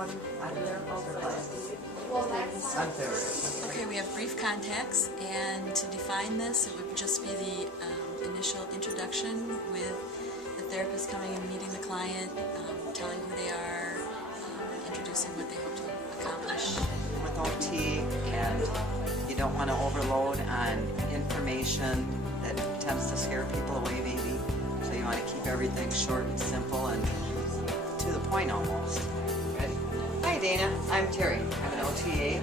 one out of there? Unfair. Okay, we have brief contacts, and to define this, it would just be the initial introduction with the therapist coming and meeting the client, telling who they are, introducing what they hope to accomplish. With OT, and you don't want to overload on information that tends to scare people away maybe. So you want to keep everything short and simple and to the point almost. Ready? Hi Dana, I'm Terry. I'm an OTA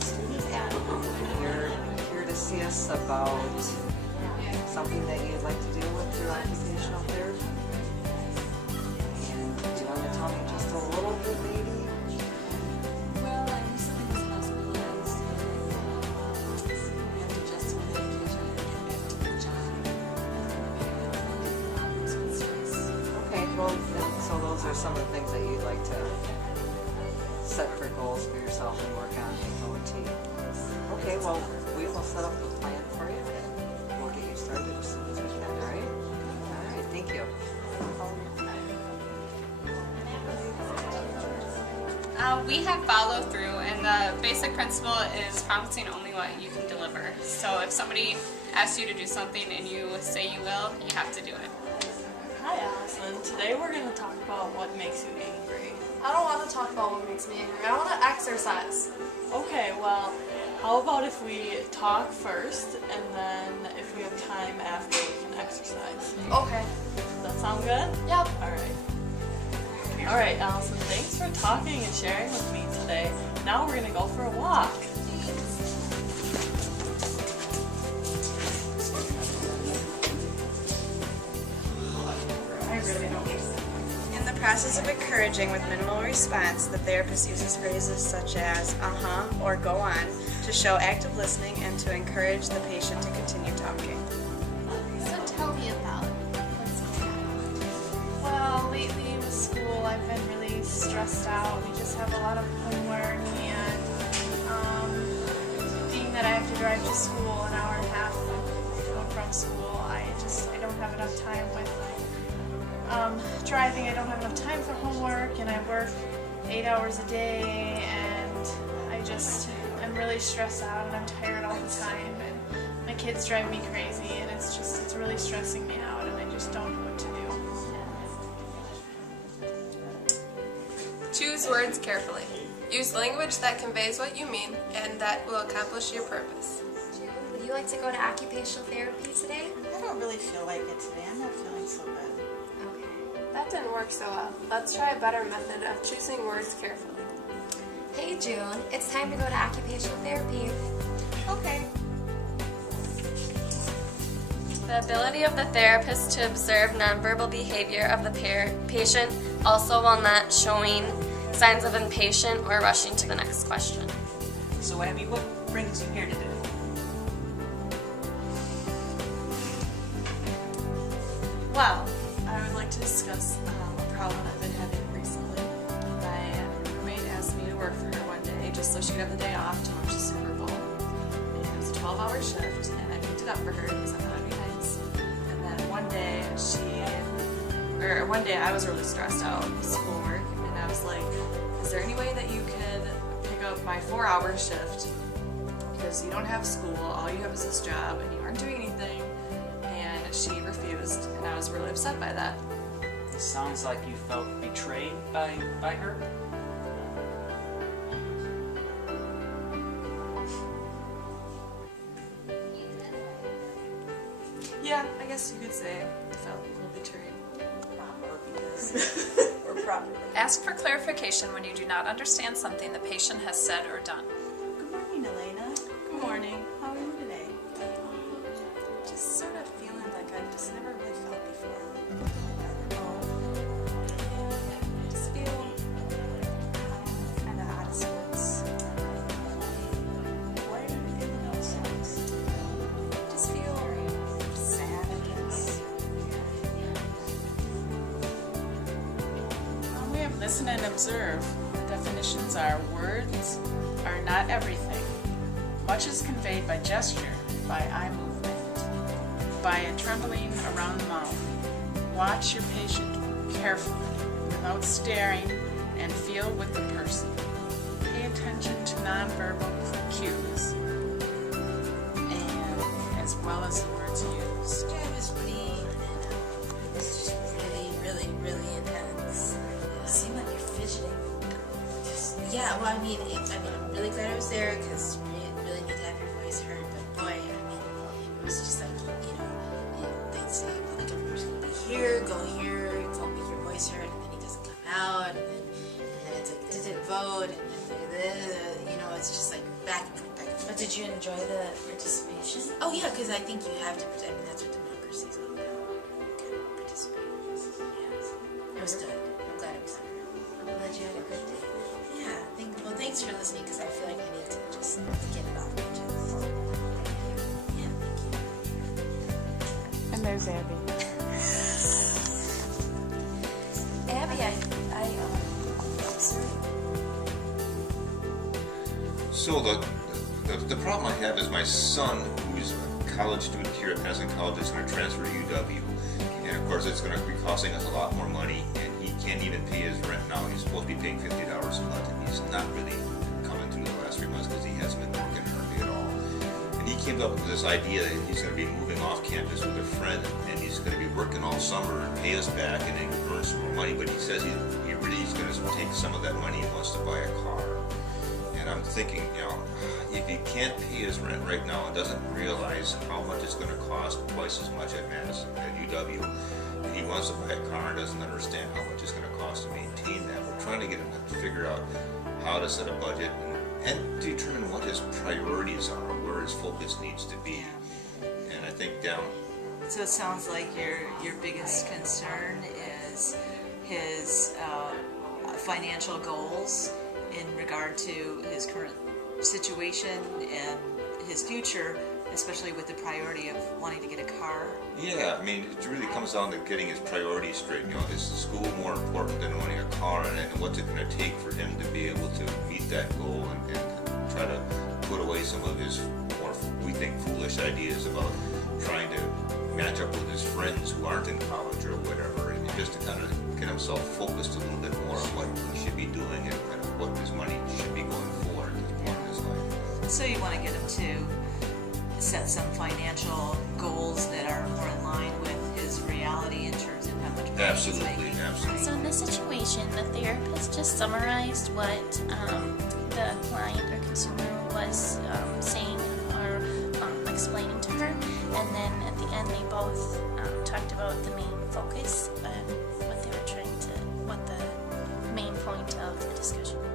student, and you're here to see us about something that you'd like to do with your occupational therapy. And do you want to tell me just a little bit maybe? Well, I recently was hospitalized and had to adjust my medication and get back to my job. So it's stress. Okay, well, so those are some of the things that you'd like to set for goals for yourself and work on with OT. Okay, well, we will set up the plan for you and we'll get you started as soon as we can, all right? All right, thank you. We have follow through, and the basic principle is promising only what you can deliver. So if somebody asks you to do something and you say you will, you have to do it. Hi Allison, today we're going to talk about what makes you angry. I don't want to talk about what makes me angry. I want to exercise. Okay, well, how about if we talk first, and then if we have time after, we can exercise. Okay. Does that sound good? Yep. Alright, Allison, thanks for talking and sharing with me today. Now we're going to go for a walk. In the process of encouraging with minimal response, the therapist uses phrases such as uh-huh or go on to show active listening and to encourage the patient to continue talking. So tell me about what's going on. Well, lately with school, I've been really stressed out. We just have a lot of homework, and being that I have to drive to school an hour and a half to and from school, I don't have enough time with driving. I don't have enough time for homework, and I work 8 hours a day, and I'm really stressed out, and I'm tired all the time, and my kids drive me crazy, and it's really stressing me out, and I just don't know what to do. Choose words carefully. Use language that conveys what you mean and that will accomplish your purpose. June, would you like to go to occupational therapy today? I don't really feel like it today. I'm not feeling so good. Okay. That didn't work so well. Let's try a better method of choosing words carefully. Hey June, it's time to go to occupational therapy. Okay. The ability of the therapist to observe nonverbal behavior of the patient, also while not showing signs of impatient or rushing to the next question. So Abby, what brings you here today? Well, I would like to discuss a problem I've been having recently. My roommate asked me to work for her one day just so she could have the day off to watch the Super Bowl. And it was a 12-hour shift, and I picked it up for her because I thought it'd be nice. And then one day I was really stressed out with schoolwork, and I was like, is there any way that you could pick up my 4-hour shift? Because you don't have school, all you have is this job, and you aren't doing anything. And she refused, and I was really upset by that. It sounds like you felt betrayed by her. Yeah, I guess you could say I felt a little betrayed. Or proper. Ask for clarification when you do not understand something the patient has said or done. Good morning, Elena. Good morning. How are you today? Just sort of feeling like I've just never really felt before. I just feel kind of out of sorts. Why are you feeling those things? I just feel sad, I guess. We have listen and observe. The definitions are words are not everything. Much is conveyed by gesture, by eye movement, by a trembling around the mouth. Watch your patient carefully without staring and feel with the person. Pay attention to nonverbal cues and as well as the words used. I was reading, and it's just really intense. You seem like you're fidgeting. Yeah, well, I'm really glad I was there because you really need to have your voice heard. But boy, it was just like, they'd say, well, like every person will be here, go make your voice heard, and then he doesn't come out, and then it's like, did it vote, and then, it's just like back and forth, back and forth. But did you enjoy the participation? Oh yeah, because I think you have to. That's what democracy is all about. You gotta participate. Yeah, it was good. I'm glad it was there. I'm glad you had a good day. Yeah. Thanks for listening because I feel like I need to just get it off my chest. Yeah, thank you. And there's Abby. Abby, sorry. So the problem I have is my son, who's a college student here at Madison College, is going to transfer to UW, and of course it's going to be costing us a lot more money, and he can't even pay his rent now. He's supposed to be paying $50 a month, and he's not really coming through the last 3 months because he hasn't been working hardly at all. And he came up with this idea that he's going to be moving off campus with a friend, and he's going to be working all summer and pay us back and then earn some more money. But he says he really is going to take some of that money and wants to buy a car. And I'm thinking, if he can't pay his rent right now and doesn't realize how much it's going to cost, twice as much at Madison, at UW, and he wants to buy a car and doesn't understand how much it's going to cost to maintain that, we're trying to get him to figure out how to set a budget and determine what his priorities are, or where his focus needs to be. And I think So it sounds like your biggest concern is his financial goals in regard to his current situation and his future, especially with the priority of wanting to get a car. Yeah, it really comes down to getting his priorities straight. Is school more important than owning a car, and what's it going to take for him to be able to meet that goal and try to put away some of his more, we think, foolish ideas about trying to match up with his friends who aren't in college or whatever, and just to kind of get himself focused a little bit more on what he should be doing and what his money should be going for at this point in his life. So you want to get him to set some financial goals that are more in line with his reality in terms of how much money he's making. Absolutely. So in this situation, the therapist just summarized what the client or consumer was saying or explaining to her, and then at the end they both talked about the main focus and what the main point of the discussion was.